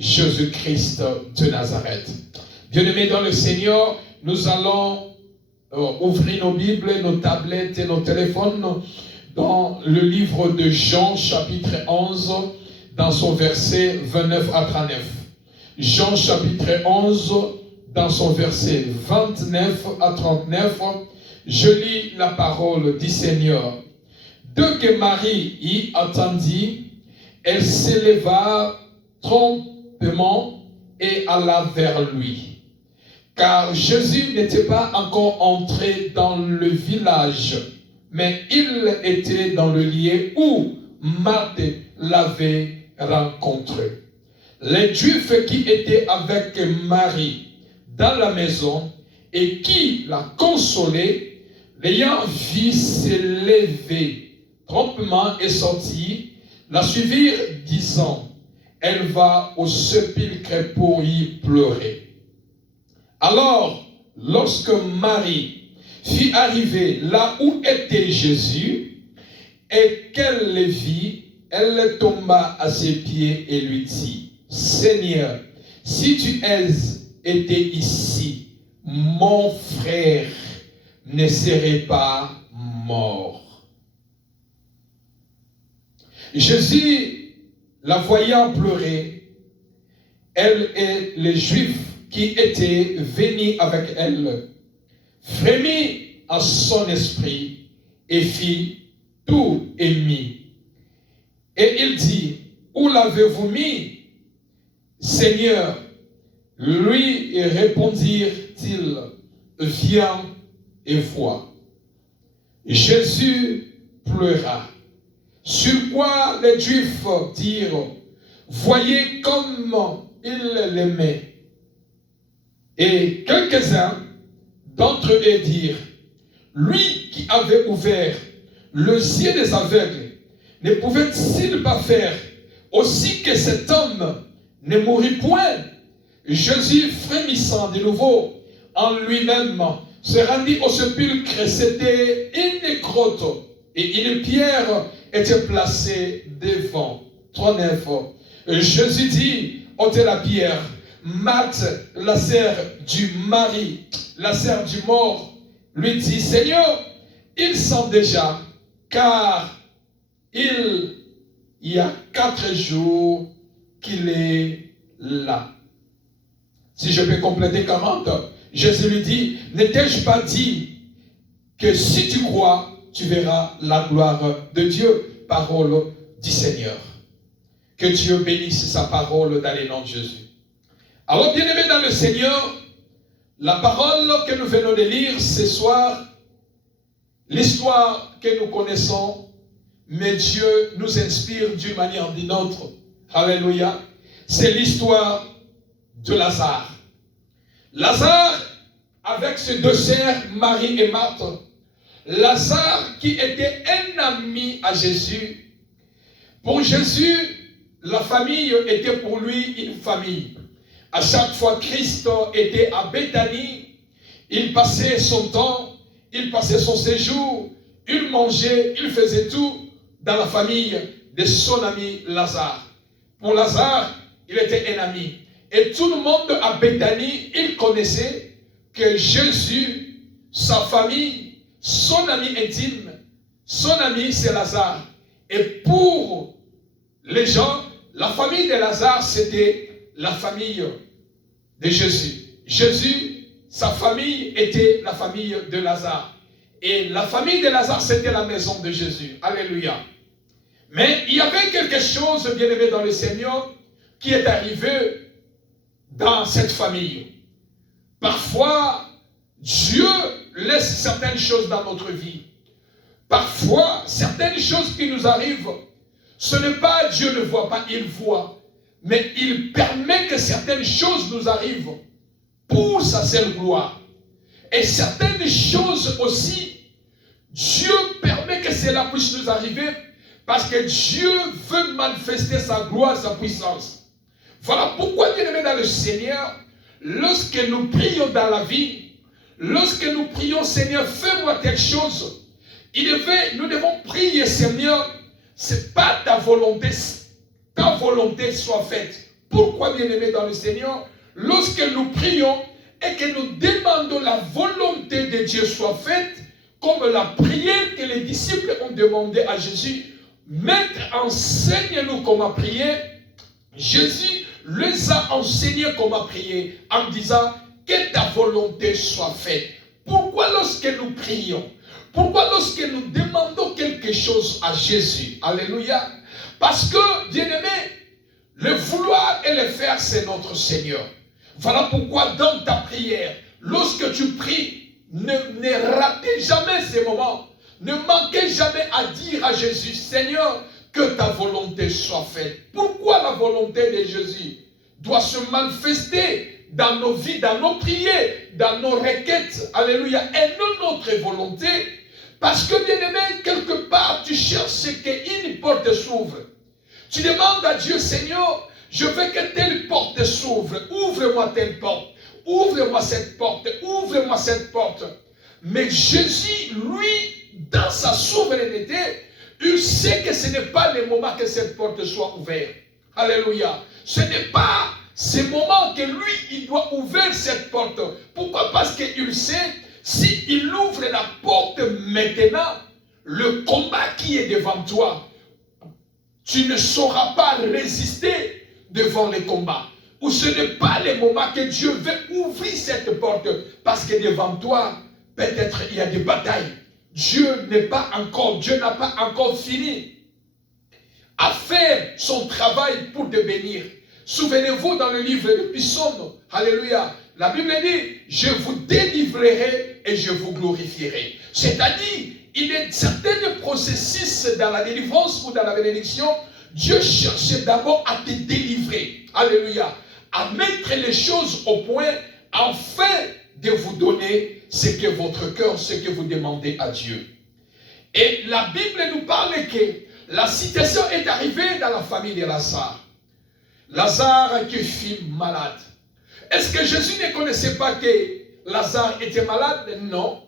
Jésus-Christ de Nazareth. Bien-aimés dans le Seigneur, nous allons ouvrir nos Bibles, nos tablettes et nos téléphones dans le livre de Jean, chapitre 11, dans son verset 29 à 39. Jean, chapitre 11, dans son verset 29 à 39, je lis la parole du Seigneur. Dès que Marie y attendit, elle s'éleva promptement et alla vers lui. Car Jésus n'était pas encore entré dans le village, mais il était dans le lieu où Marthe l'avait rencontré. Les Juifs qui étaient avec Marie dans la maison et qui la consolaient, l'ayant vue s'élever promptement et sortir, la suivirent disant, elle va au sépulcre pour y pleurer. Alors, lorsque Marie fut arrivée là où était Jésus, et qu'elle le vit, elle tomba à ses pieds et lui dit, Seigneur, si tu étais ici, mon frère ne serait pas mort. Jésus, la voyant pleurer, elle et les Juifs qui étaient venus avec elle, frémit en son esprit et fit tout ému. Et il dit, où l'avez-vous mis, Seigneur? Lui répondirent-ils, viens et vois. Jésus pleura. Sur quoi les Juifs dirent, voyez comme il l'aimait. Et quelques-uns d'entre eux dirent, lui qui avait ouvert les yeux des aveugles, ne pouvait-il pas faire aussi que cet homme ne mourut point? Jésus, frémissant de nouveau en lui-même, se rendit au sépulcre. C'était une grotte et une pierre était placée devant. 39. Jésus dit, ôtez la pierre. Marthe, la sœur du mari, la sœur du mort, lui dit, Seigneur, il sent déjà, car il y a 4 jours qu'il est là. Si je peux compléter 40, Jésus lui dit, n'ai-je pas dit que si tu crois, tu verras la gloire de Dieu? Parole du Seigneur. Que Dieu bénisse sa parole dans le nom de Jésus. Alors, bien-aimés dans le Seigneur, la parole que nous venons de lire ce soir, l'histoire que nous connaissons, mais Dieu nous inspire d'une manière ou d'une autre. Alléluia. C'est l'histoire de Lazare. Lazare, avec ses 2 sœurs, Marie et Marthe. Lazare qui était un ami à Jésus. Pour Jésus, la famille était pour lui une famille. À chaque fois Christ était à Béthanie, il passait son temps, il passait son séjour, il mangeait, il faisait tout dans la famille de son ami Lazare. Pour Lazare, il était un ami. Et tout le monde à Béthanie, il connaissait que Jésus, sa famille, son ami intime, son ami c'est Lazare. Et pour les gens, la famille de Lazare, c'était la famille de Jésus. Jésus, sa famille était la famille de Lazare. Et la famille de Lazare, c'était la maison de Jésus. Alléluia. Mais il y avait quelque chose, bien-aimé dans le Seigneur, qui est arrivé dans cette famille. Parfois, Dieu laisse certaines choses dans notre vie. Parfois, certaines choses qui nous arrivent, ce n'est pas Dieu ne voit pas, il voit. Mais il permet que certaines choses nous arrivent pour sa seule gloire. Et certaines choses aussi, Dieu permet que cela puisse nous arriver parce que Dieu veut manifester sa gloire, sa puissance. Voilà pourquoi, bien-aimés dans le Seigneur, lorsque nous prions dans la vie, lorsque nous prions, Seigneur, fais-moi quelque chose, nous devons prier, Seigneur, c'est pas ta volonté soit faite, Pourquoi, bien-aimés dans le Seigneur, lorsque nous prions et que nous demandons la volonté de Dieu soit faite, comme la prière que les disciples ont demandé à Jésus, Maître, enseigne-nous comment prier. Jésus les a enseigné comment prier en disant que ta volonté soit faite. Pourquoi lorsque nous prions, pourquoi lorsque nous demandons quelque chose à Jésus, alléluia, parce que, bien-aimé, le vouloir et le faire, c'est notre Seigneur. Voilà pourquoi dans ta prière, lorsque tu pries, ne ratez jamais ces moments. Ne manquez jamais à dire à Jésus, Seigneur, que ta volonté soit faite. Pourquoi la volonté de Jésus doit se manifester dans nos vies, dans nos prières, dans nos requêtes, alléluia, et non notre volonté? Parce que, bien-aimé, quelque part, tu cherches qu'une porte s'ouvre. Tu demandes à Dieu, Seigneur, je veux que telle porte s'ouvre. Ouvre-moi telle porte. Ouvre-moi cette porte. Ouvre-moi cette porte. Mais Jésus, lui, dans sa souveraineté, il sait que ce n'est pas le moment que cette porte soit ouverte. Alléluia. Ce n'est pas ce moment que lui, il doit ouvrir cette porte. Pourquoi? Parce qu'il sait, s'il ouvre la porte maintenant, le combat qui est devant toi, tu ne sauras pas résister devant les combats. Ou ce n'est pas le moment que Dieu veut ouvrir cette porte. Parce que devant toi, peut-être il y a des batailles. Dieu n'a pas encore fini à faire son travail pour te bénir. Souvenez-vous dans le livre de Psaume, alléluia, la Bible dit, je vous délivrerai et je vous glorifierai. C'est-à-dire, il y a certains processus dans la délivrance ou dans la bénédiction, Dieu cherche d'abord à te délivrer, alléluia, à mettre les choses au point afin de vous donner ce que votre cœur, ce que vous demandez à Dieu. Et la Bible nous parle que la situation est arrivée dans la famille de Lazare. Lazare qui fut malade. Est-ce que Jésus ne connaissait pas que Lazare était malade? Non.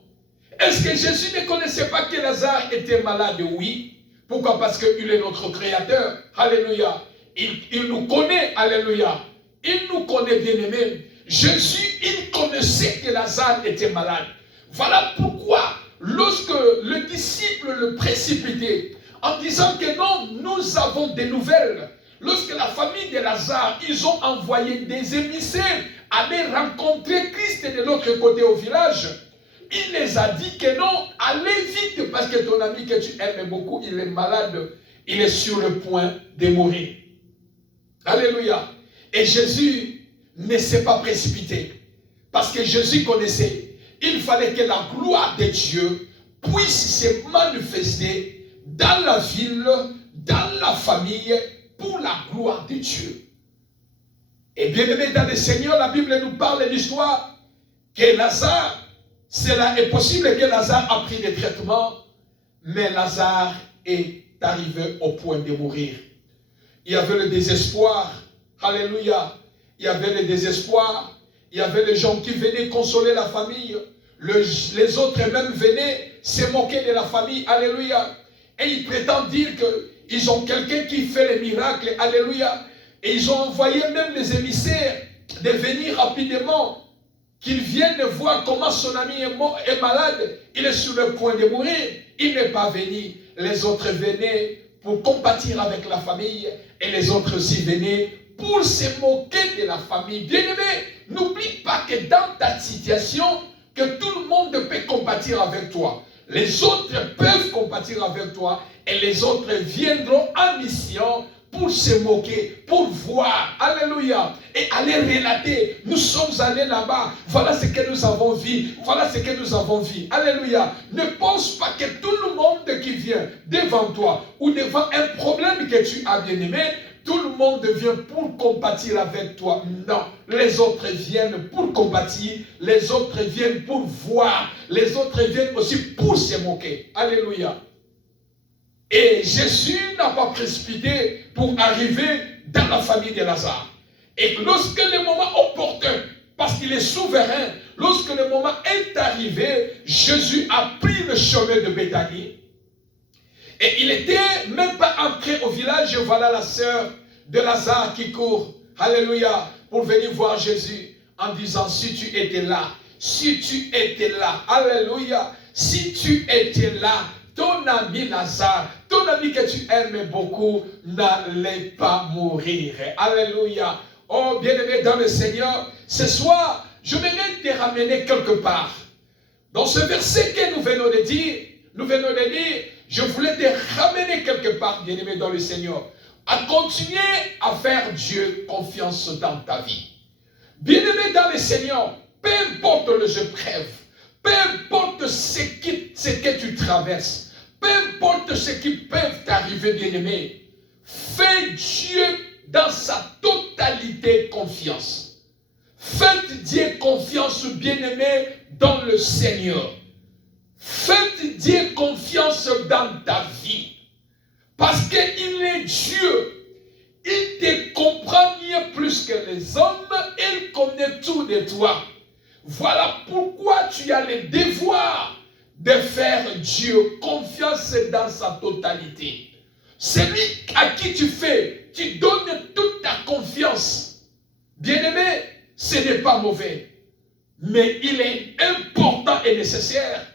Est-ce que Jésus ne connaissait pas que Lazare était malade? Oui. Pourquoi? Parce qu'il est notre Créateur. Alléluia. Il nous connaît. Alléluia. Il nous connaît, bien-aimés. Jésus, il connaissait que Lazare était malade. Voilà pourquoi, lorsque le disciple le précipitait, en disant que non, nous avons des nouvelles. Lorsque la famille de Lazare, ils ont envoyé des émissaires aller rencontrer Christ de l'autre côté au village, il les a dit que non, allez vite parce que ton ami que tu aimes beaucoup, il est malade, il est sur le point de mourir. Alléluia. Et Jésus ne s'est pas précipité parce que Jésus connaissait. Il fallait que la gloire de Dieu puisse se manifester dans la ville, dans la famille, pour la gloire de Dieu. Et bien aimé dans le Seigneur, la Bible nous parle de l'histoire que Lazare, cela est possible que Lazare a pris des traitements, mais Lazare est arrivé au point de mourir. Il y avait le désespoir, alléluia, il y avait le désespoir, il y avait les gens qui venaient consoler la famille, les autres même venaient se moquer de la famille, alléluia, et ils prétendent dire qu'ils ont quelqu'un qui fait les miracles, alléluia, et ils ont envoyé même les émissaires de venir rapidement, qu'ils viennent voir comment son ami est malade, il est sur le point de mourir, il n'est pas venu. Les autres venaient pour compatir avec la famille, et les autres aussi venaient pour se moquer de la famille. Bien-aimé, n'oublie pas que dans ta situation, que tout le monde peut compatir avec toi. Les autres peuvent compatir avec toi, et les autres viendront en mission pour se moquer, pour voir, alléluia, et aller relater, nous sommes allés là-bas, voilà ce que nous avons vu, voilà ce que nous avons vu, alléluia. Ne pense pas que tout le monde qui vient devant toi, ou devant un problème que tu as, bien aimé, tout le monde vient pour compatir avec toi. Non, les autres viennent pour compatir, les autres viennent pour voir, les autres viennent aussi pour se moquer, alléluia. Et Jésus n'a pas précipité pour arriver dans la famille de Lazare. Et lorsque le moment opportun, parce qu'il est souverain, lorsque le moment est arrivé, Jésus a pris le chemin de Béthanie. Et il n'était même pas entré au village. Voilà la sœur de Lazare qui court Alléluia, pour venir voir Jésus en disant, si tu étais là, si tu étais là, alléluia, si tu étais là, ton ami Lazare, ton ami que tu aimes beaucoup, n'allait pas mourir. Alléluia. Oh, bien-aimé dans le Seigneur, ce soir, je voudrais te ramener quelque part. Dans ce verset que nous venons de dire, je voulais te ramener quelque part, bien-aimé dans le Seigneur, à continuer à faire Dieu confiance dans ta vie. Bien-aimé dans le Seigneur, peu importe les épreuves, peu importe ce que tu traverses, peu importe ce qui peut t'arriver, bien-aimé, fais Dieu dans sa totalité confiance. Faites Dieu confiance, bien-aimé, dans le Seigneur. Faites Dieu confiance dans ta vie. Parce qu'il est Dieu. Il te comprend mieux plus que les hommes. Il connaît tout de toi. Voilà pourquoi tu as le devoir de faire Dieu confiance dans sa totalité. Celui à qui tu donnes toute ta confiance. Bien-aimé, ce n'est pas mauvais. Mais il est important et nécessaire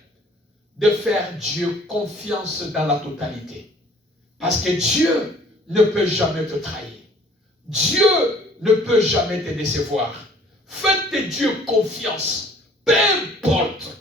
de faire Dieu confiance dans la totalité. Parce que Dieu ne peut jamais te trahir. Dieu ne peut jamais te décevoir. Faites Dieu confiance. Peu importe,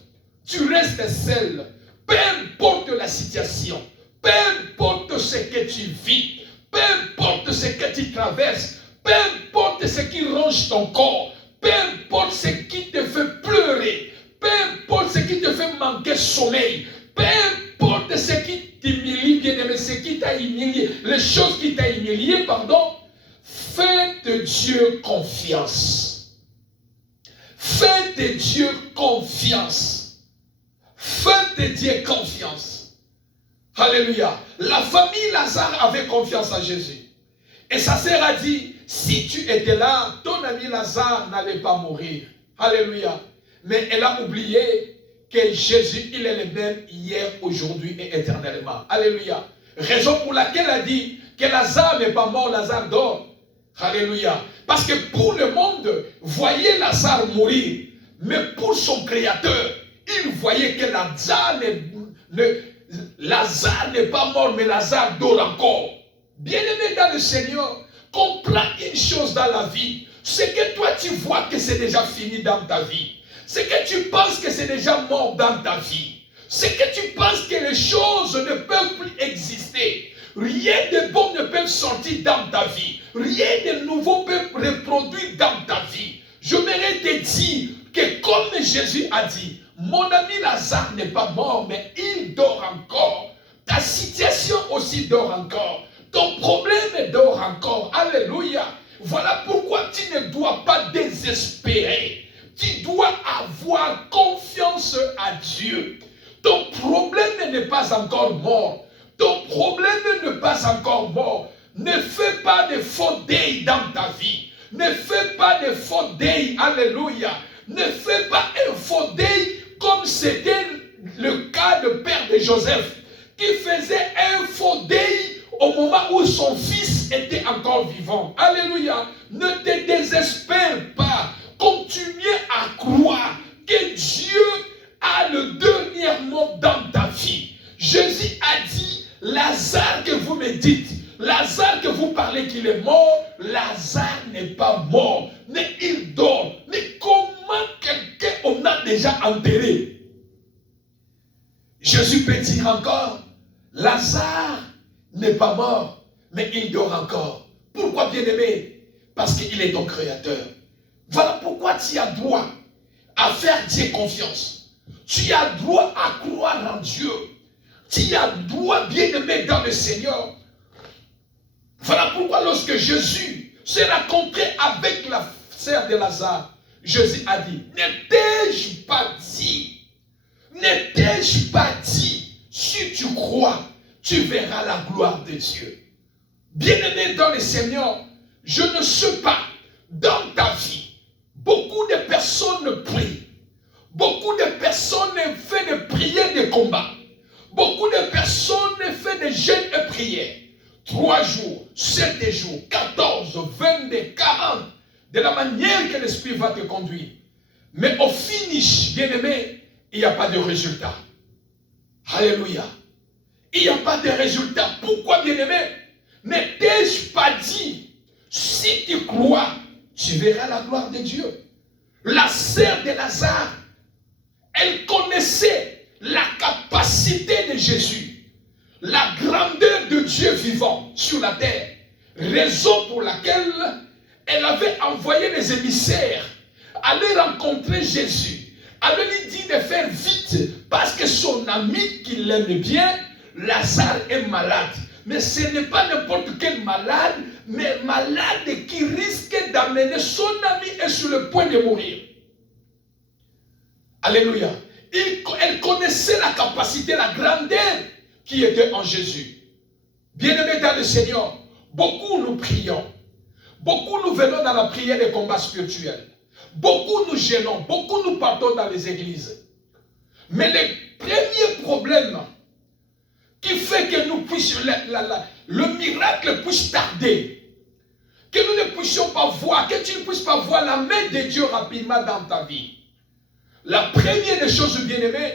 tu restes seul. Peu importe la situation. Peu importe ce que tu vis. Peu importe ce que tu traverses. Peu importe ce qui ronge ton corps. Peu importe ce qui te fait pleurer. Peu importe ce qui te fait manquer sommeil. Peu importe ce qui t'humilie, bien-aimé, ce qui t'a humilié, les choses qui t'ont humilié, pardon, faites Dieu confiance. Faites Dieu confiance. Faites Dieu confiance. Alléluia. La famille Lazare avait confiance en Jésus. Et sa sœur a dit, si tu étais là, ton ami Lazare n'allait pas mourir. Alléluia. Mais elle a oublié que Jésus, il est le même hier, aujourd'hui et éternellement. Alléluia. Raison pour laquelle elle a dit que Lazare n'est pas mort, Lazare dort. Alléluia. Parce que pour le monde, voyait Lazare mourir. Mais pour son Créateur, il voyait que Lazare n'est pas mort, mais Lazare dort encore. Bien-aimé dans le Seigneur, comprends une chose dans la vie. C'est que toi, tu vois que c'est déjà fini dans ta vie. C'est que tu penses que c'est déjà mort dans ta vie. C'est que tu penses que les choses ne peuvent plus exister. Rien de bon ne peut sortir dans ta vie. Rien de nouveau peut reproduire dans ta vie. Je voudrais te dire que comme Jésus a dit, mon ami Lazare n'est pas mort, mais il dort encore. Ta situation aussi dort encore. Ton problème dort encore. Alléluia. Voilà pourquoi tu ne dois pas désespérer. Tu dois avoir confiance à Dieu. Ton problème n'est pas encore mort. Ton problème n'est pas encore mort. Ne fais pas de faux deuil dans ta vie. Ne fais pas de faux deuil. Alléluia. Ne fais pas un faux deuil comme c'était le cas de père de Joseph, qui faisait un faux deuil au moment où son fils était encore vivant. Alléluia. Ne te désespère pas. Continuez à croire que Dieu a le dernier mot dans ta vie. Jésus a dit, Lazare que vous me dites, Lazare que vous parlez qu'il est mort, Lazare n'est pas mort, mais il dort. Mais comment quelqu'un on a déjà enterré? Jésus peut dire encore, Lazare n'est pas mort, mais il dort encore. Pourquoi, bien-aimé? Parce qu'il est ton Créateur. Voilà pourquoi tu as droit à faire Dieu confiance. Tu as droit à croire en Dieu. Tu as droit, bien-aimé, dans le Seigneur. Voilà pourquoi lorsque Jésus s'est rencontré avec la sœur de Lazare, Jésus a dit, ne t'ai-je pas dit, si tu crois, tu verras la gloire de Dieu. Bien-aimé dans le Seigneur, je ne sais pas, dans ta vie, beaucoup de personnes prient. Beaucoup de personnes font des prières de combat. Beaucoup de personnes font des jeûnes et prières. 3 jours, 7 jours, 14, 22, 40, de la manière que l'Esprit va te conduire. Mais au finish, bien-aimé, il n'y a pas de résultat. Alléluia. Il n'y a pas de résultat. Pourquoi, bien-aimé? Ne t'ai-je pas dit, si tu crois, tu verras la gloire de Dieu. La sœur de Lazare, elle connaissait la capacité de Jésus, la grandeur de Dieu vivant sur la terre. Raison pour laquelle elle avait envoyé les émissaires aller rencontrer Jésus, aller lui dire de faire vite, parce que son ami qui l'aimait bien, Lazare, est malade. Mais ce n'est pas n'importe quel malade, mais malade qui risque d'amener son ami est sur le point de mourir. Alléluia. Elle connaissait la capacité, la grandeur qui était en Jésus. Bien-aimés dans le Seigneur, beaucoup nous prions. Beaucoup nous venons dans la prière des combats spirituels. Beaucoup nous gênons. Beaucoup nous partons dans les églises. Mais le premier problème qui fait que nous puissions, le miracle puisse tarder, que nous ne puissions pas voir, que tu ne puisses pas voir la main de Dieu rapidement dans ta vie. La première des choses, bien-aimé,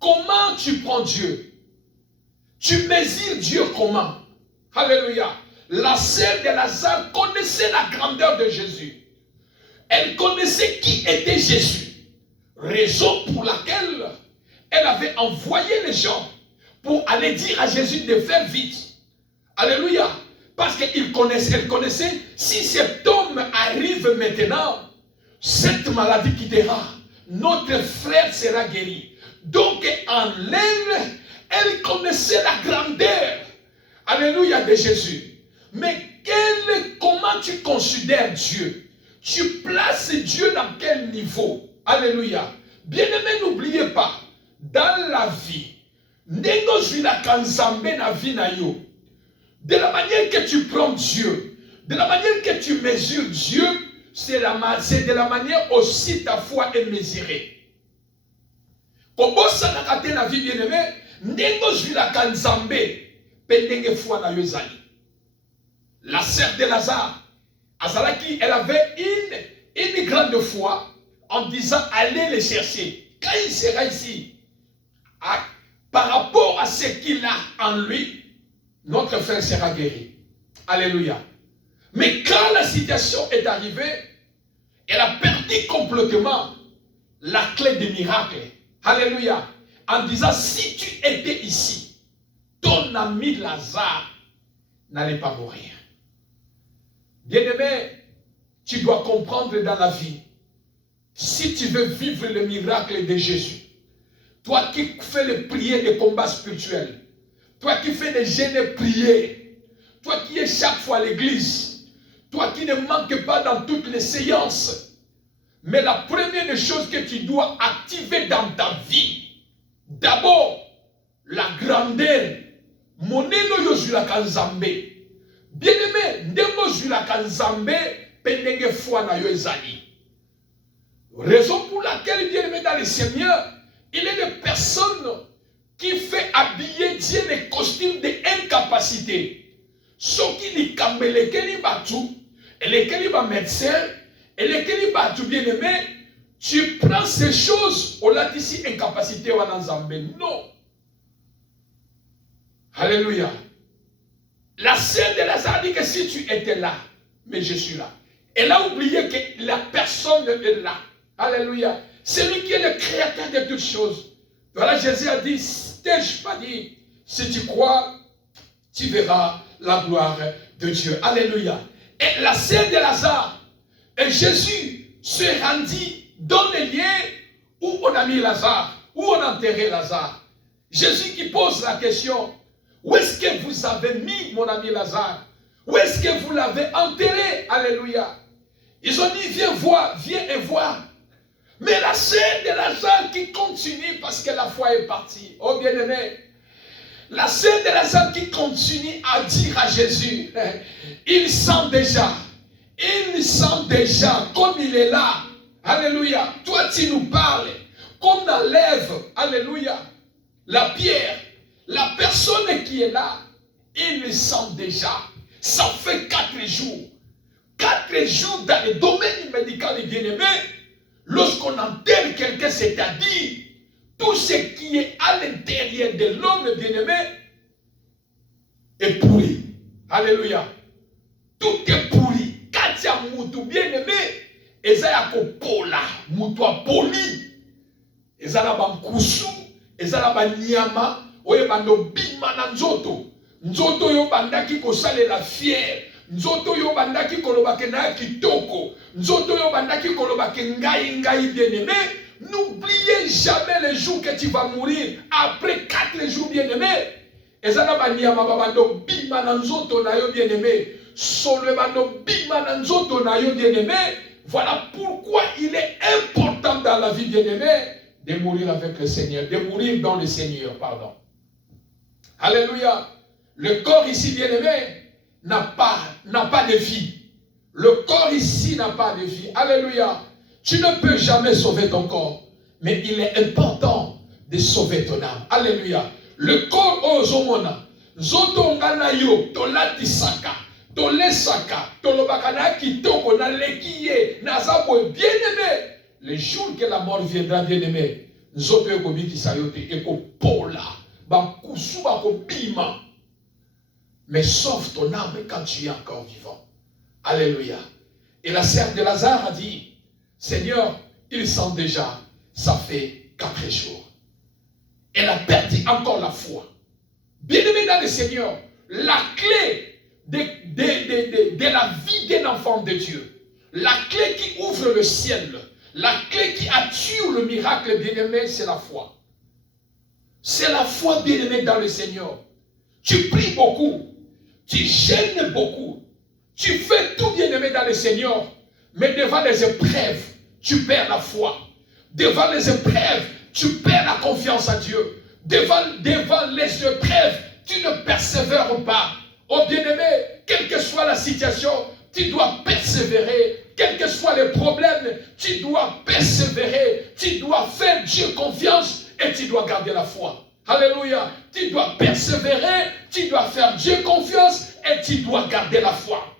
comment tu prends Dieu? Tu mesures Dieu comment? Alléluia. La sœur de Lazare connaissait la grandeur de Jésus. Elle connaissait qui était Jésus. Raison pour laquelle elle avait envoyé les gens pour aller dire à Jésus de faire vite. Alléluia. Parce qu'elle connaissait, si cet homme arrive maintenant, cette maladie quittera. Notre frère sera guéri. Donc en elle connaissait la grandeur, alléluia, de Jésus. Mais comment tu considères Dieu? Tu places Dieu dans quel niveau? Alléluia. Bien-aimé, n'oubliez pas, dans la vie, de la manière que tu prends Dieu, de la manière que tu mesures Dieu, c'est de la manière aussi ta foi est mesurée. Comment ça n'a pas la vie bien-aimée? La sœur de Lazare, Azalaki, elle avait une grande foi en disant allez les chercher. Quand il sera ici, par rapport à ce qu'il a en lui, notre frère sera guéri. Alléluia. Mais quand la situation est arrivée, elle a perdu complètement la clé des miracles. Alléluia. En disant, si tu étais ici, ton ami Lazare n'allait pas mourir. Bien-aimé, tu dois comprendre dans la vie, si tu veux vivre le miracle de Jésus, toi qui fais les prières de combat spirituel, toi qui fais des jeûnes et prières, toi qui es chaque fois à l'église, toi qui ne manques pas dans toutes les séances, mais la première des choses que tu dois activer dans ta vie, d'abord, la grandeur. Moneno yozula kanzambe. Bien-aimé, ndemo zula kanzambe, pendenge foi na yo ezali. Raison pour laquelle, bien-aimé dans le Seigneur, il y a des personnes qui font habiller Dieu les costumes d'incapacité. Ceux qui les kambele, qui les battent, et lesquels les médecins, et lesquels les battent, bien-aimé, tu prends ces choses, on l'a dit ici, incapacité ou en non. Alléluia. La sœur de Lazare dit que si tu étais là, mais je suis là. Elle a oublié que la personne est là. Alléluia. C'est lui qui est le créateur de toutes choses. Voilà, Jésus a dit, t'ai-je pas dit, si tu crois, tu verras la gloire de Dieu. Alléluia. Et la sœur de Lazare, et Jésus se rendit dans les lieux où on a mis Lazare, où on a enterré Lazare. Jésus qui pose la question, où est-ce que vous avez mis mon ami Lazare? Où est-ce que vous l'avez enterré? Alléluia. Ils ont dit, viens voir, viens et voir. Mais la sœur de Lazare qui continue parce que la foi est partie. Oh bien-aimé, la sœur de Lazare qui continue à dire à Jésus, il sent déjà comme il est là. Alléluia. Toi tu nous parles, qu'on enlève, alléluia, la pierre. La personne qui est là, il le sent déjà. Ça fait 4 jours. 4 jours dans le domaine médical, bien-aimé, lorsqu'on enterre quelqu'un, c'est-à-dire tout ce qui est à l'intérieur de l'homme, bien-aimé, est pourri. Alléluia. Tout est pourri. Quand il y a moutou bien-aimé, et ça y a pola, moutou a poli. Et ça y a bankusu, et ça y a banyama, oye bando bima na nzoto. Nzoto yo bandaki ko sale la fière. Nzoto yo bandaki ko lobake na kitoko. Nzoto yo bandaki ko lobake ngai bien-aimé. N'oubliez jamais les jours que tu vas mourir. Après 4 jours bien-aimé. Et ça n'a pas ni à ma bando bima na nzoto na yo bien-aimé. Solo bando bima na nzoto na yo bien-aimé. Voilà pourquoi il est important dans la vie bien-aimé de mourir avec le Seigneur, de mourir dans le Seigneur, pardon. Alléluia. Le corps ici bien-aimé n'a pas de vie. Le corps ici n'a pas de vie. Alléluia. Tu ne peux jamais sauver ton corps, mais il est important de sauver ton âme. Alléluia. Le corps ozomona, zotongana yo, tolati saka, tolesaka, tolobakana kitoko na lekiye, nazabo bien-aimé. Le jour que la mort viendra, bien-aimé, zoto ekobi kisayote, eko pola, bakusu bako bima. Mais sauve ton âme quand tu es encore vivant. Alléluia. Et la sœur de Lazare a dit, Seigneur, il sent déjà, ça fait 4 jours. Elle a perdu encore la foi. Bien-aimé dans le Seigneur, la clé de la vie d'un enfant de Dieu, la clé qui ouvre le ciel, la clé qui attire le miracle, bien-aimé, c'est la foi. C'est la foi, bien-aimé, dans le Seigneur. Tu pries beaucoup, tu gênes beaucoup, tu fais tout, bien-aimé, dans le Seigneur, mais devant les épreuves, tu perds la foi. Devant les épreuves, tu perds la confiance à Dieu. Devant les épreuves, tu ne persévères pas. Oh bien-aimé, quelle que soit la situation, tu dois persévérer. Quels que soient les problèmes, tu dois persévérer. Tu dois faire Dieu confiance et tu dois garder la foi. Alléluia. Tu dois persévérer, tu dois faire Dieu confiance et tu dois garder la foi.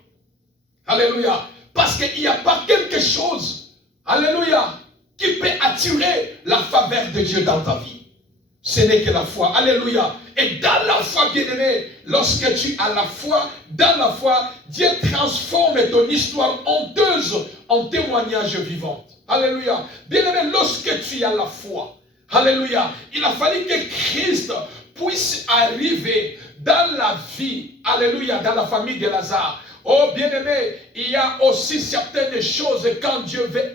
Alléluia. Parce qu'il n'y a pas quelque chose, alléluia, qui peut attirer la faveur de Dieu dans ta vie. Ce n'est que la foi. Alléluia. Et dans la foi, bien-aimé, lorsque tu as la foi, dans la foi, Dieu transforme ton histoire honteuse en témoignage vivant. Alléluia. Bien-aimé, lorsque tu as la foi, alléluia, il a fallu que Christ puisse arriver dans la vie, alléluia, dans la famille de Lazare. Oh bien-aimé, il y a aussi certaines choses quand Dieu veut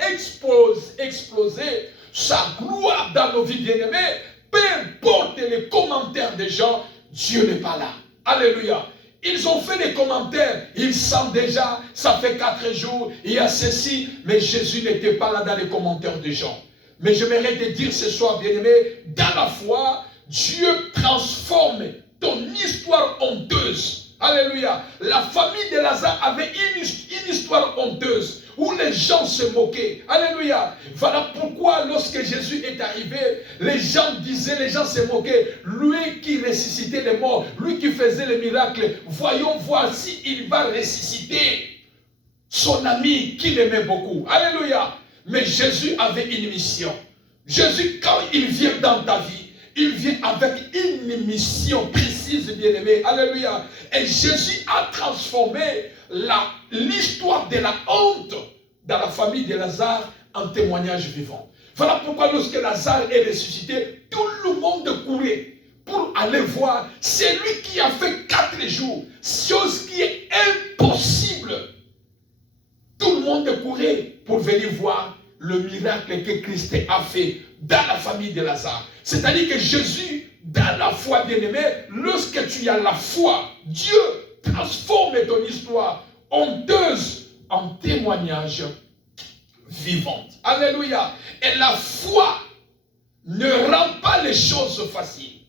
exploser sa gloire dans nos vies, bien-aimés. Peu importe les commentaires des gens, Dieu n'est pas là. Alléluia. Ils ont fait des commentaires. Ils sentent déjà, ça fait 4 jours, il y a ceci. Mais Jésus n'était pas là dans les commentaires des gens. Mais j'aimerais te dire ce soir, bien-aimé, dans la foi, Dieu transforme ton histoire honteuse. Alléluia. La famille de Lazare avait une histoire honteuse où les gens se moquaient. Alléluia. Voilà pourquoi lorsque Jésus est arrivé, les gens disaient, les gens se moquaient. Lui qui ressuscitait les morts, lui qui faisait les miracles, voyons voir s'il va ressusciter son ami qu'il aimait beaucoup. Alléluia. Mais Jésus avait une mission. Jésus, quand il vient dans ta vie, il vient avec une mission précise, bien-aimé. Alléluia. Et Jésus a transformé l'histoire de la honte dans la famille de Lazare en témoignage vivant. Voilà pourquoi lorsque Lazare est ressuscité, tout le monde courait pour aller voir celui qui a fait 4 jours, chose qui est impossible. Tout le monde courait pour venir voir le miracle que Christ a fait dans la famille de Lazare. C'est-à-dire que Jésus, dans la foi, bien-aimé, lorsque tu as la foi, Dieu transforme ton histoire honteuse en témoignage vivant. Alléluia. Et la foi ne rend pas les choses faciles.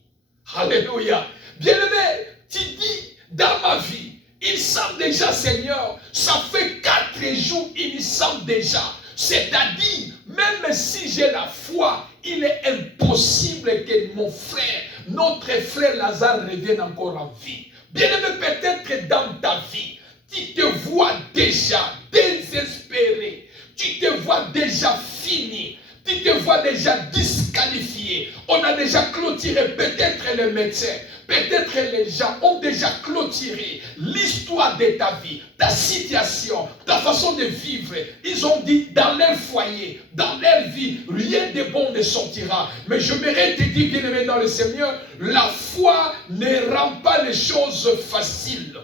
Alléluia. Bien-aimé, tu dis, dans ma vie, il sent déjà, Seigneur, ça fait 4 jours, il sent déjà. C'est-à-dire, même si j'ai la foi, il est impossible que mon frère, notre frère Lazare revienne encore en vie. Bien-aimé, peut-être dans ta vie, tu te vois déjà désespéré, tu te vois déjà fini, tu te vois déjà disqualifié. On a déjà clôturé, peut-être les médecins, peut-être les gens ont déjà clôturé l'histoire de ta vie, ta situation, ta façon de vivre. Ils ont dit dans leur foyer, dans leur vie, rien de bon ne sortira. Mais je m'aimerais te dire, bien-aimé dans le Seigneur, la foi ne rend pas les choses faciles.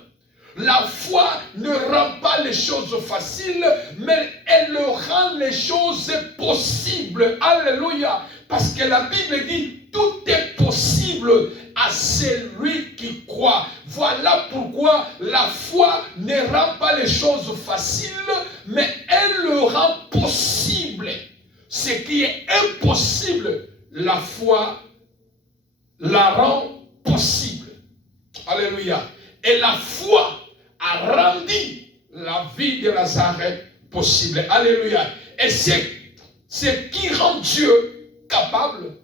La foi ne rend pas les choses faciles, mais elle rend les choses possibles. Alléluia. Parce que la Bible dit, tout est possible à celui qui croit. Voilà pourquoi la foi ne rend pas les choses faciles, mais elle le rend possible. Ce qui est impossible, la foi la rend possible. Alléluia. Et la foi a rendu la vie de Lazare possible. Alléluia. Et c'est ce qui rend Dieu capable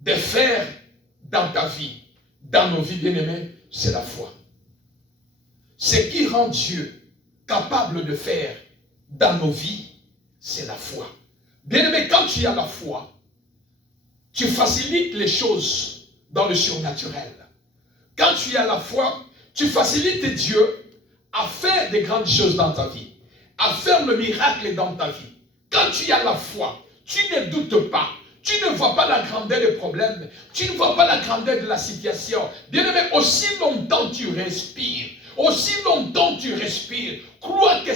de faire dans ta vie, dans nos vies bien-aimées, c'est la foi. Ce qui rend Dieu capable de faire dans nos vies, c'est la foi. Bien-aimé, quand tu as la foi, tu facilites les choses dans le surnaturel. Quand tu as la foi, tu facilites Dieu à faire des grandes choses dans ta vie, à faire le miracle dans ta vie. Quand tu as la foi, tu ne doutes pas, tu ne vois pas la grandeur des problèmes, tu ne vois pas la grandeur de la situation. Bien-aimé, aussi longtemps tu respires, crois que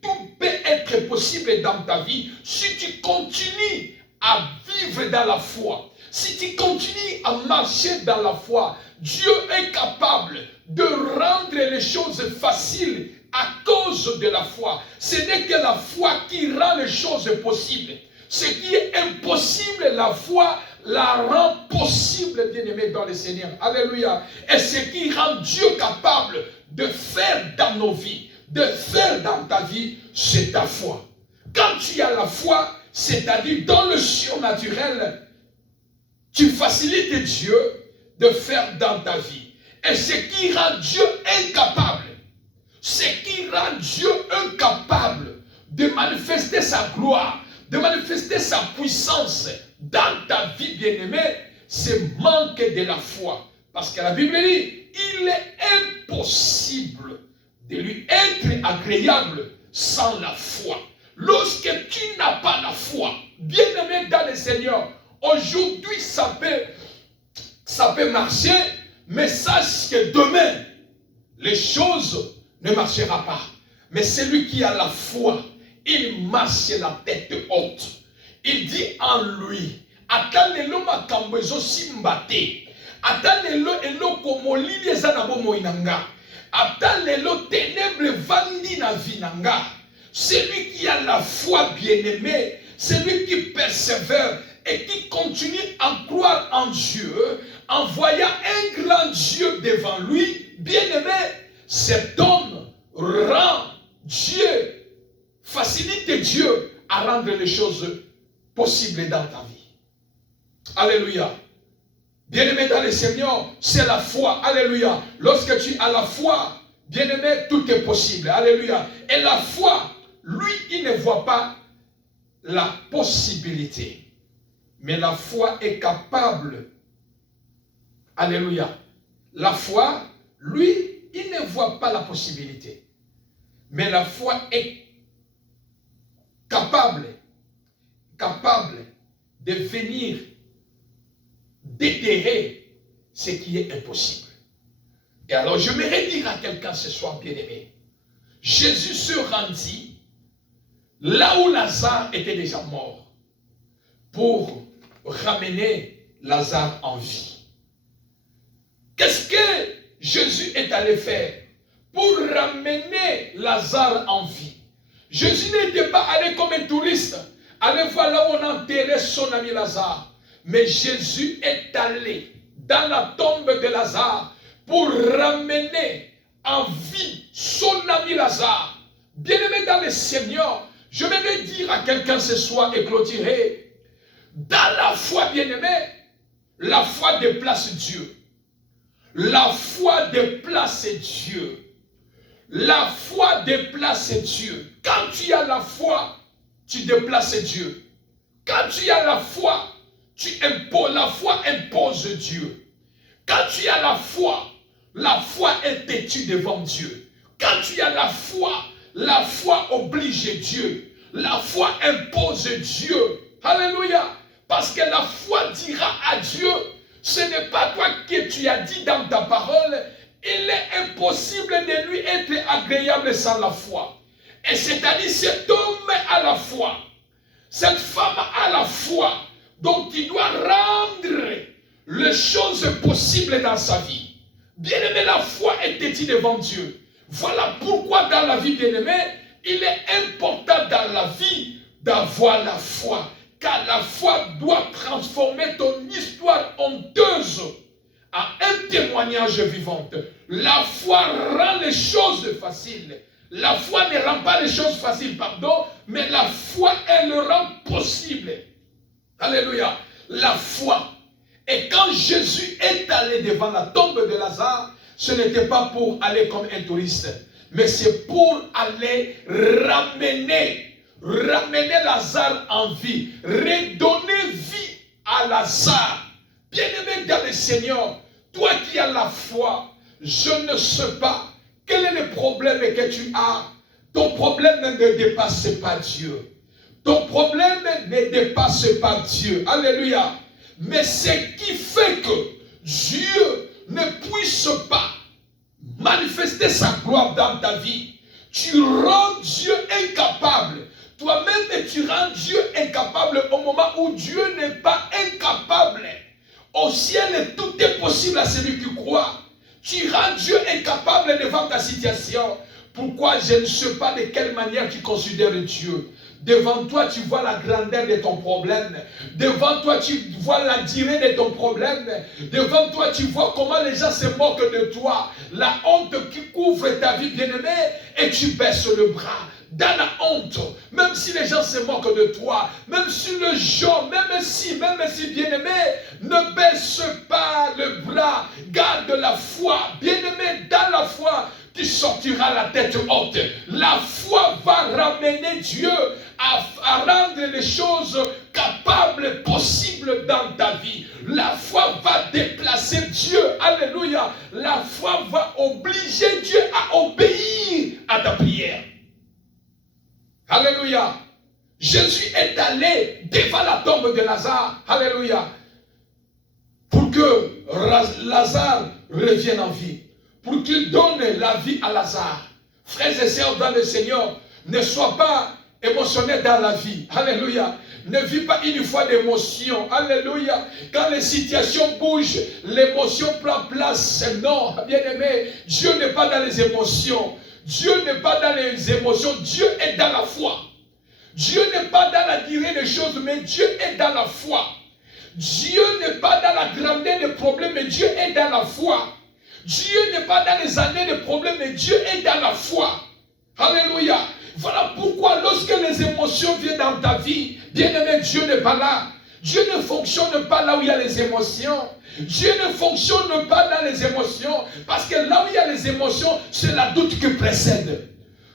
tout peut être possible dans ta vie si tu continues à vivre dans la foi. Si tu continues à marcher dans la foi, Dieu est capable de rendre les choses faciles à cause de la foi. Ce n'est que la foi qui rend les choses possibles. Ce qui est impossible, la foi la rend possible, bien-aimé dans le Seigneur. Alléluia. Et ce qui rend Dieu capable de faire dans nos vies, de faire dans ta vie, c'est ta foi. Quand tu as la foi, c'est-à-dire dans le surnaturel, tu facilites Dieu de faire dans ta vie. Et ce qui rend Dieu incapable, de manifester sa gloire, de manifester sa puissance dans ta vie, bien-aimée, c'est manque de la foi. Parce que la Bible dit, il est impossible de lui être agréable sans la foi. Lorsque tu n'as pas la foi, bien-aimé dans le Seigneur, aujourd'hui ça peut marcher, mais sache que demain, les choses ne marcheront pas. Mais celui qui a la foi, il marche la tête haute. Il dit en lui, atalelo makambo ezosimba atalelo eloko molili eza na bomoi na nga, atalelo ténèbre vandi na vie na nga. Celui qui a la foi, bien-aimé, celui qui persévère et qui continue à croire en Dieu, en voyant un grand Dieu devant lui, bien-aimé, cet homme rend Dieu, facilite Dieu à rendre les choses possibles dans ta vie. Alléluia. Bien-aimé dans le Seigneur, c'est la foi. Alléluia. Lorsque tu as la foi, bien-aimé, tout est possible. Alléluia. Et la foi, lui, il ne voit pas la possibilité. Mais la foi est capable. Alléluia. La foi, lui, il ne voit pas la possibilité. Mais la foi est capable de venir déterrer ce qui est impossible. Et alors, je voudrais dire à quelqu'un ce soir, bien-aimé, Jésus se rendit là où Lazare était déjà mort pour ramener Lazare en vie. Qu'est-ce que Jésus est allé faire pour ramener Lazare en vie? Jésus n'était pas allé comme un touriste, aller voir là où on enterrait son ami Lazare. Mais Jésus est allé dans la tombe de Lazare pour ramener en vie son ami Lazare. Bien-aimé dans le Seigneur, je vais dire à quelqu'un ce soir et clôturer, dans la foi, bien-aimé, la foi déplace Dieu. La foi déplace Dieu. La foi déplace Dieu. Quand tu as la foi, tu déplaces Dieu. Quand tu as la foi, la foi impose Dieu. Quand tu as la foi est têtue devant Dieu. Quand tu as la foi oblige Dieu. La foi impose Dieu. Alléluia. Parce que la foi dira à Dieu, ce n'est pas toi que tu as dit dans ta parole, il est impossible de lui être agréable sans la foi. Et c'est-à-dire cet homme a la foi, cette femme a la foi, donc il doit rendre les choses possibles dans sa vie. Bien-aimé, la foi est têtue devant Dieu. Voilà pourquoi dans la vie, bien-aimé, il est important dans la vie d'avoir la foi. Car la foi doit transformer ton histoire honteuse en un témoignage vivant. La foi rend les choses faciles. La foi ne rend pas les choses faciles, pardon, mais la foi, elle le rend possible. Alléluia. La foi. Et quand Jésus est allé devant la tombe de Lazare, ce n'était pas pour aller comme un touriste, mais c'est pour aller ramener Lazare en vie, redonner vie à Lazare. Bien-aimé dans le Seigneur, toi qui as la foi, je ne sais pas quel est le problème que tu as. Ton problème ne dépasse pas Dieu. Ton problème ne dépasse pas Dieu. Alléluia. Mais ce qui fait que Dieu ne puisse pas manifester sa gloire dans ta vie, tu rends Dieu incapable. Toi-même, tu rends Dieu incapable au moment où Dieu n'est pas incapable. Au ciel, tout est possible à celui qui croit. Tu rends Dieu incapable devant ta situation. Pourquoi? Je ne sais pas de quelle manière tu considères Dieu. Devant toi, tu vois la grandeur de ton problème. Devant toi, tu vois la durée de ton problème. Devant toi, tu vois comment les gens se moquent de toi. La honte qui couvre ta vie, bien-aimée, et tu baisses le bras. Dans la honte, même si les gens se moquent de toi, même si le gens, même si bien-aimé, ne baisse pas le bras, garde la foi, bien-aimé, dans la foi, tu sortiras la tête haute. La foi va ramener Dieu à rendre les choses capables, possibles dans ta vie. La foi va déplacer Dieu. Alléluia. La foi va obliger Dieu à obéir à ta prière. Alléluia. Jésus est allé devant la tombe de Lazare. Alléluia. Pour que Lazare revienne en vie. Pour qu'il donne la vie à Lazare. Frères et sœurs dans le Seigneur, ne sois pas émotionné dans la vie. Alléluia. Ne vis pas une fois d'émotion. Alléluia. Quand les situations bougent, l'émotion prend place. Non, bien-aimé, Dieu n'est pas dans les émotions. Dieu n'est pas dans les émotions. Dieu est dans la foi. Dieu n'est pas dans la durée des choses, mais Dieu est dans la foi. Dieu n'est pas dans la grandeur des problèmes, mais Dieu est dans la foi. Dieu n'est pas dans les années de problèmes, mais Dieu est dans la foi. Alléluia. Voilà pourquoi lorsque les émotions viennent dans ta vie, bien-aimé, Dieu n'est pas là. Dieu ne fonctionne pas là où il y a les émotions. Dieu ne fonctionne pas dans les émotions. Parce que là où il y a les émotions, c'est la doute qui précède.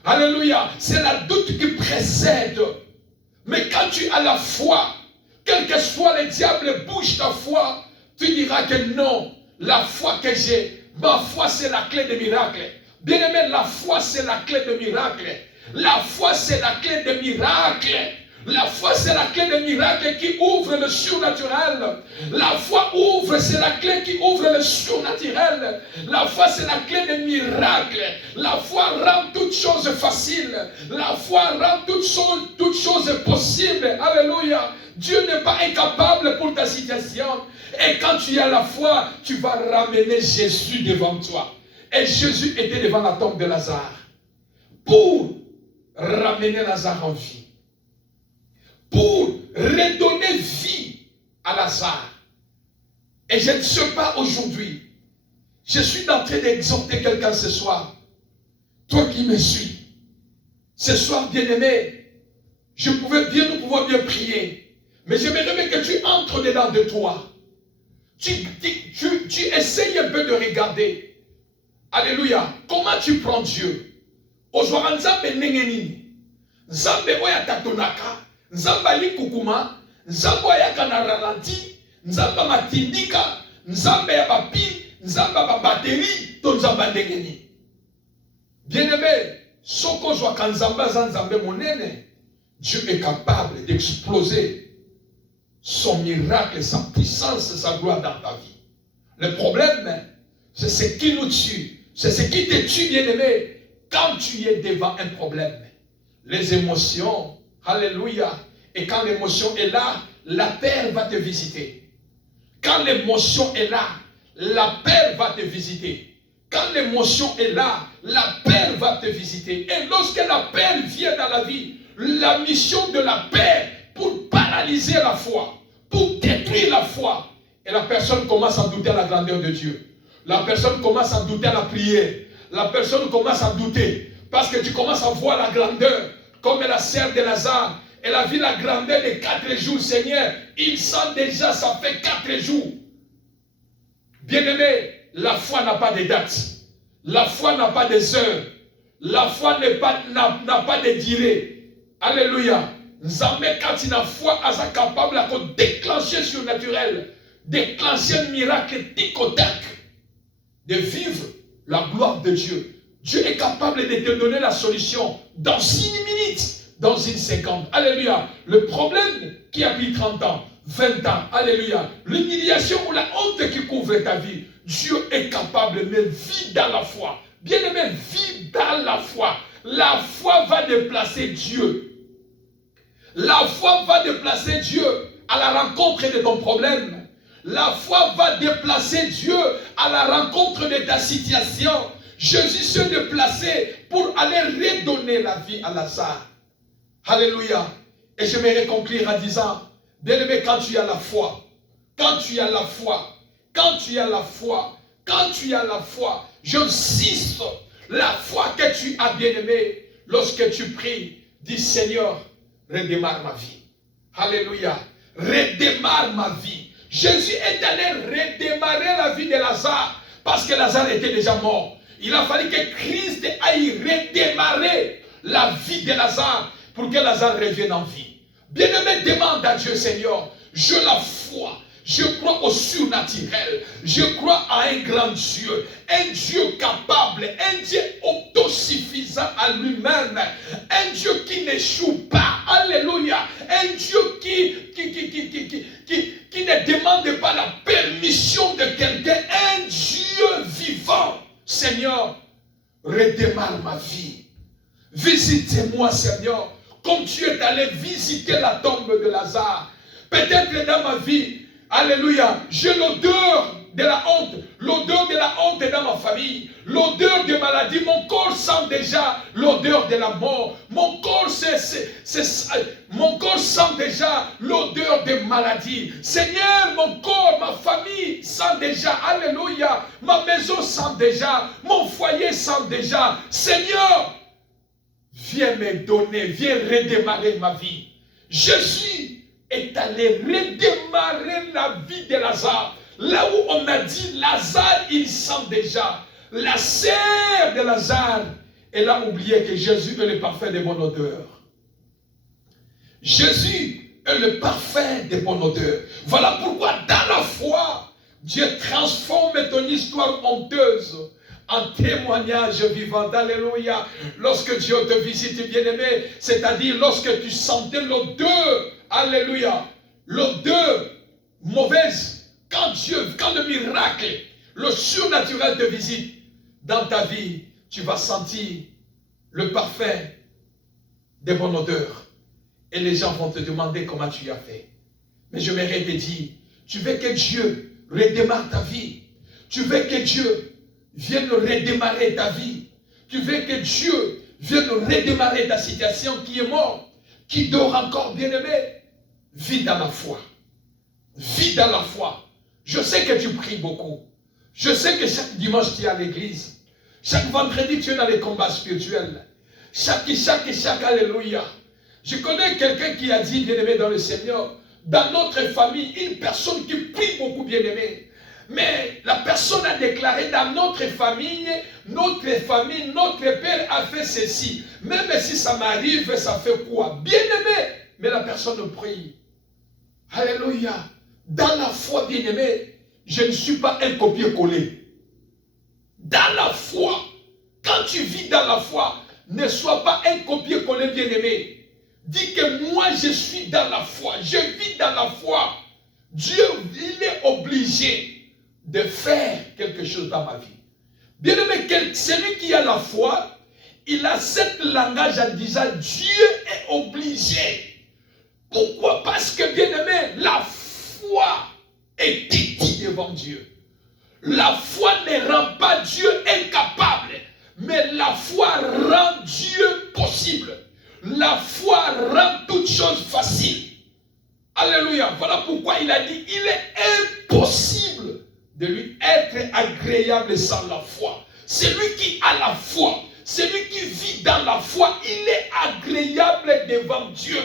Alléluia. C'est la doute qui précède. Mais quand tu as la foi, quel que soit le diable bouge ta foi, tu diras que non, la foi que j'ai, ma foi c'est la clé des miracles. Bien-aimé, la foi c'est la clé des miracles. La foi c'est la clé des miracles. La foi c'est la clé des miracles qui ouvre le surnaturel. La foi ouvre, c'est la clé qui ouvre le surnaturel. La foi c'est la clé des miracles. La foi rend toutes choses faciles. La foi rend toutes choses possibles. Alléluia. Dieu n'est pas incapable pour ta situation. Et quand tu as la foi, tu vas ramener Jésus devant toi. Et Jésus était devant la tombe de Lazare pour ramener Lazare en vie. Pour redonner vie à Lazare. Et je ne sais pas aujourd'hui. Je suis en train d'exhorter quelqu'un ce soir. Toi qui me suis. Ce soir, bien-aimé, nous pouvons bien prier. Mais j'aimerais que tu entres dedans de toi. tu essayes un peu de regarder. Alléluia. Comment tu prends Dieu? Ozwaka nzambe ndenge nini? Nzambe oyo atatonaka, nzambe ali kukuma, nzambe ayaka na ralenti, nzambe matindika, nzambe ya bapile, nzambe ya babateri, to nzambe ndenge nini? Bien-aimé, soko ozwaka nzambe aza nzambe monene, Dieu est capable d'exploser son miracle, sa puissance, sa gloire dans ta vie. Le problème, c'est ce qui nous tue. C'est ce qui te tue, bien-aimé, quand tu es devant un problème. Les émotions, alléluia. Et quand l'émotion est là, la peur va te visiter. Quand l'émotion est là, la peur va te visiter. Quand l'émotion est là, la peur va te visiter. Et lorsque la peur vient dans la vie, la mission de la peur pour paralyser la foi, pour détruire la foi, et la personne commence à douter à la grandeur de Dieu. La personne commence à douter à la prière. La personne commence à douter parce que tu commences à voir la grandeur comme la sœur de Lazare. Elle a vu la grandeur de 4 jours, Seigneur. Il sent déjà, ça fait 4 jours. Bien-aimé, la foi n'a pas de date. La foi n'a pas de heures. La foi n'a pas de durée. Alléluia. Nzambe, quand il a foi, il est capable de déclencher surnaturel, déclencher un miracle tic-au-tac, de vivre la gloire de Dieu. Dieu est capable de te donner la solution dans 1 minute, dans 1 seconde. Alléluia. Le problème qui a pris 30 ans, 20 ans, alléluia. L'humiliation ou la honte qui couvre ta vie, Dieu est capable, mais vis dans la foi. Bien-aimé, vis dans la foi. La foi va déplacer Dieu. La foi va déplacer Dieu à la rencontre de ton problème. La foi va déplacer Dieu à la rencontre de ta situation. Jésus se déplaçait pour aller redonner la vie à Lazare. Alléluia. Et je vais conclure en disant, bien-aimé, quand tu as la foi, quand tu as la foi, quand tu as la foi, quand tu as la foi, j'insiste, la foi que tu as, bien-aimé, lorsque tu pries, dis Seigneur, redémarre ma vie. Alléluia. Redémarre ma vie. Jésus est allé redémarrer la vie de Lazare parce que Lazare était déjà mort. Il a fallu que Christ aille redémarrer la vie de Lazare pour que Lazare revienne en vie. Bien-aimé, demande à Dieu, Seigneur, je la foi. Je crois au surnaturel. Je crois à un grand Dieu. Un Dieu capable. Un Dieu autosuffisant à lui-même. Un Dieu qui n'échoue pas. Alléluia. Un Dieu qui ne demande pas la permission de quelqu'un. Un Dieu vivant. Seigneur, redémarre ma vie. Visitez-moi, Seigneur. Comme tu es allé visiter la tombe de Lazare. Peut-être dans ma vie, alléluia, j'ai l'odeur de la honte. L'odeur de la honte est dans ma famille. L'odeur de maladie. Mon corps sent déjà l'odeur de la mort. Mon corps sent déjà l'odeur de maladie. Seigneur, mon corps, ma famille sent déjà. Alléluia. Ma maison sent déjà. Mon foyer sent déjà. Seigneur, viens me donner. Viens redémarrer ma vie. Jésus est allé redémarrer la vie de Lazare. Là où on a dit Lazare, il sent déjà. La sœur de Lazare, elle a oublié que Jésus est le parfait de bonne odeur. Jésus est le parfait de bonne odeur. Voilà pourquoi dans la foi, Dieu transforme ton histoire honteuse en témoignage vivant. Alléluia. Lorsque Dieu te visite, bien-aimé, c'est-à-dire lorsque tu sentais l'odeur, alléluia, l'odeur mauvaise, quand le miracle, le surnaturel te visite dans ta vie, tu vas sentir le parfait de bonne odeur. Et les gens vont te demander comment tu as fait. Mais je m'aimerais te dire, tu veux que Dieu redémarre ta vie. Tu veux que Dieu vienne redémarrer ta vie. Tu veux que Dieu vienne redémarrer ta situation qui est morte, qui dort encore, bien-aimé. Vis dans la foi. Vis dans la foi. Je sais que tu pries beaucoup. Je sais que chaque dimanche tu es à l'église. Chaque vendredi tu es dans les combats spirituels. Chaque, alléluia. Je connais quelqu'un qui a dit, bien-aimé dans le Seigneur, dans notre famille, une personne qui prie beaucoup, bien-aimé. Mais la personne a déclaré dans notre famille, notre père a fait ceci. Même si ça m'arrive, ça fait quoi? Bien-aimé, mais la personne prie. Alléluia. Dans la foi, bien-aimé, je ne suis pas un copier-coller. Dans la foi, quand tu vis dans la foi, ne sois pas un copier-coller, bien-aimé. Dis que moi, je suis dans la foi, je vis dans la foi. Dieu, il est obligé de faire quelque chose dans ma vie. Bien-aimé, celui qui a la foi, il a ce langage en disant Dieu est obligé. Pourquoi? Parce que, bien-aimé, la foi est éthique devant Dieu. La foi ne rend pas Dieu incapable, mais la foi rend Dieu possible. La foi rend toutes choses faciles. Alléluia. Voilà pourquoi il a dit, il est impossible de lui être agréable sans la foi. Celui qui a la foi, celui qui vit dans la foi, il est agréable devant Dieu.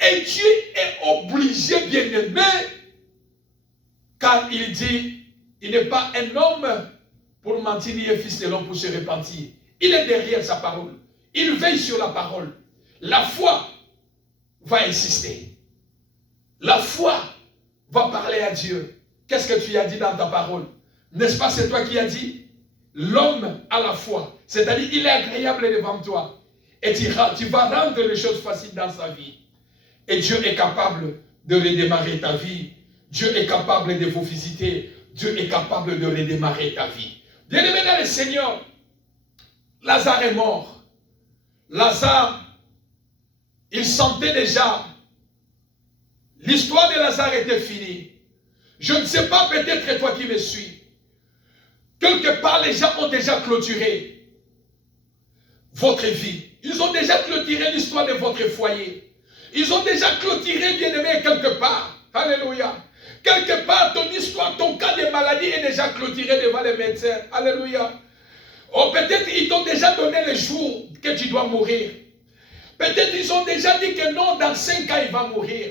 Et Dieu est obligé, bien-aimé, car il dit, il n'est pas un homme pour mentir, ni un fils de l'homme pour se repentir. Il est derrière sa parole. Il veille sur la parole. La foi va insister. La foi va parler à Dieu. Qu'est-ce que tu as dit dans ta parole? N'est-ce pas, c'est toi qui as dit? L'homme a la foi. C'est-à-dire, il est agréable devant toi. Et tu vas rendre les choses faciles dans sa vie. Et Dieu est capable de redémarrer ta vie. Dieu est capable de vous visiter. Dieu est capable de redémarrer ta vie. Bien-aimé dans le Seigneur, Lazare est mort. Lazare, il sentait déjà. L'histoire de Lazare était finie. Je ne sais pas, peut-être toi qui me suis. Quelque part, les gens ont déjà clôturé votre vie. Ils ont déjà clôturé l'histoire de votre foyer. Ils ont déjà clôturé, bien-aimé, quelque part. Alléluia. Quelque part, ton histoire, ton cas de maladie est déjà clôturé devant les médecins. Alléluia. Oh, peut-être ils t'ont déjà donné le jour que tu dois mourir. Peut-être ils ont déjà dit que non, dans 5 ans, il va mourir.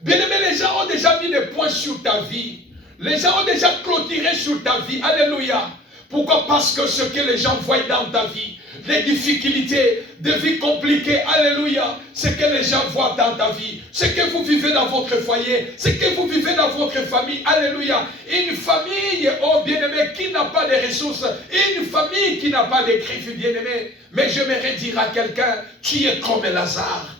Bien-aimé, les gens ont déjà mis des points sur ta vie. Les gens ont déjà clôturé sur ta vie. Alléluia. Pourquoi? Parce que ce que les gens voient dans ta vie, les difficultés, des vies compliquées, alléluia, ce que les gens voient dans ta vie, ce que vous vivez dans votre foyer, ce que vous vivez dans votre famille, alléluia. Une famille, oh bien-aimé, qui n'a pas de ressources, une famille qui n'a pas de griffes, bien-aimé. Mais j'aimerais dire à quelqu'un, tu es comme Lazare.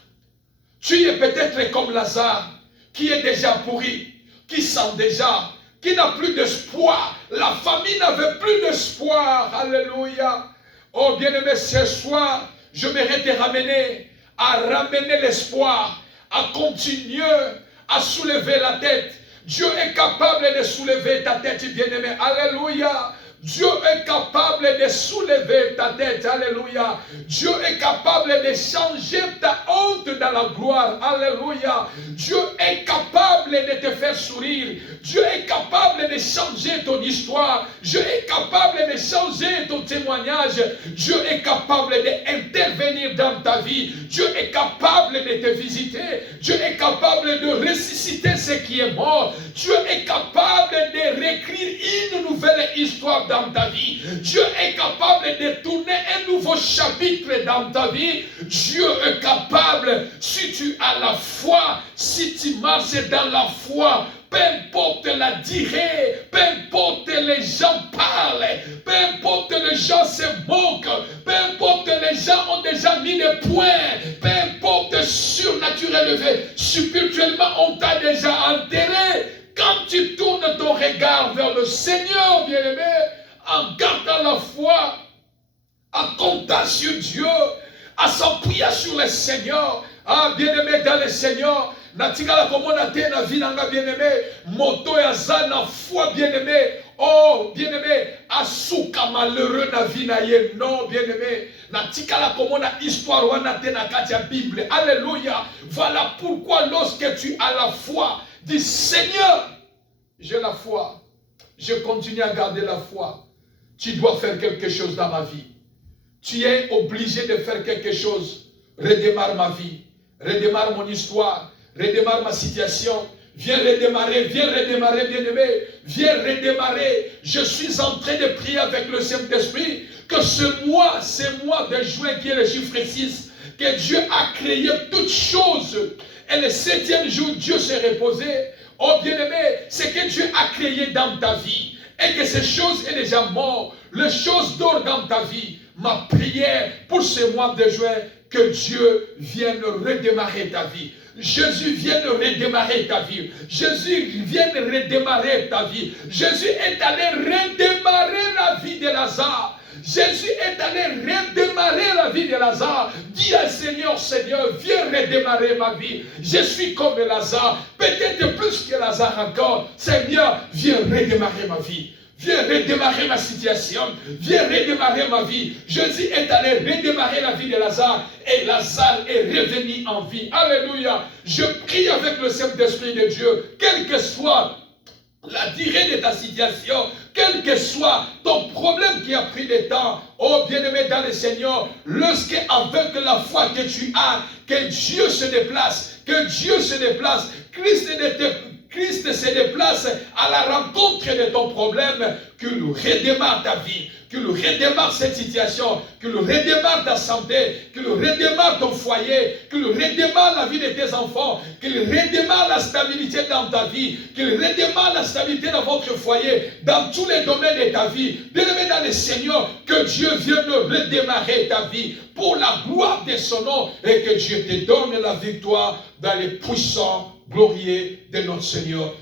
Tu es peut-être comme Lazare, qui est déjà pourri, qui sent déjà, qui n'a plus d'espoir. La famille n'avait plus d'espoir. Alléluia. Oh bien-aimé, ce soir, je m'aimerais te ramener l'espoir, à continuer à soulever la tête. Dieu est capable de soulever ta tête, bien-aimé. Alléluia. Dieu est capable de soulever ta tête. Alléluia. Dieu est capable de changer ta honte dans la gloire. Alléluia. Dieu est capable de te faire sourire. Dieu est capable de changer ton histoire. Dieu est capable de changer ton témoignage. Dieu est capable d'intervenir dans ta vie. Dieu est capable de te visiter. Dieu est capable de ressusciter ce qui est mort. Dieu est capable de réécrire une nouvelle histoire dans ta vie. Dieu est capable de tourner un nouveau chapitre dans ta vie. Dieu est capable, si tu as la foi, si tu marches dans la foi, peu importe la durée, peu importe les gens parlent, peu importe les gens se moquent, peu importe les gens ont déjà mis des points, peu importe surnaturel, spirituellement on t'a déjà enterré. Quand tu tournes ton regard vers le Seigneur, bien-aimé, en gardant la foi, en comptant sur Dieu, en s'appuyant sur le Seigneur, ah, bien-aimé dans le Seigneur, natikala komona te na vie nanga bien-aimé, moto ya za na foi bien-aimé, oh bien-aimé, asuka malheureux na vie na ye, non bien-aimé, natikala komona histoire wana te na kati ya Bible, alléluia. Voilà pourquoi lorsque tu as la foi, dis Seigneur, j'ai la foi, je continue à garder la foi. Tu dois faire quelque chose dans ma vie. Tu es obligé de faire quelque chose. Redémarre ma vie, redémarre mon histoire, redémarre ma situation. Viens redémarrer, bien-aimé. Viens redémarrer. Je suis en train de prier avec le Saint-Esprit que ce mois de juin qui est le chiffre 6, que Dieu a créé toutes choses. Et le 7e jour, Dieu s'est reposé. Oh bien-aimé, c'est que Dieu a créé dans ta vie. Et que ces choses est déjà mort. Les choses d'or dans ta vie. Ma prière pour ce mois de juin, que Dieu vienne redémarrer ta vie. Jésus vient de redémarrer ta vie. Jésus vient de redémarrer ta vie. Jésus est allé redémarrer la vie de Lazare. Jésus est allé redémarrer la vie de Lazare. Dis à Seigneur, viens redémarrer ma vie. Je suis comme Lazare, peut-être plus que Lazare encore. Seigneur, viens redémarrer ma vie. Viens redémarrer ma situation. Viens redémarrer ma vie. Jésus est allé redémarrer la vie de Lazare. Et Lazare est revenu en vie. Alléluia. Je prie avec le Saint-Esprit de Dieu. Quelle que soit la durée de ta situation, quel que soit ton problème qui a pris du temps, oh bien-aimé dans le Seigneur, lorsqu'avec la foi que tu as, que Dieu se déplace, Christ se déplace à la rencontre de ton problème, qu'il redémarre ta vie, qu'il redémarre cette situation, qu'il redémarre ta santé, qu'il redémarre ton foyer, qu'il redémarre la vie de tes enfants, qu'il redémarre la stabilité dans ta vie, qu'il redémarre la stabilité dans votre foyer, dans tous les domaines de ta vie. Bien-aimé dans le Seigneur, que Dieu vienne redémarrer ta vie pour la gloire de son nom et que Dieu te donne la victoire dans les puissants glorieux de notre Seigneur.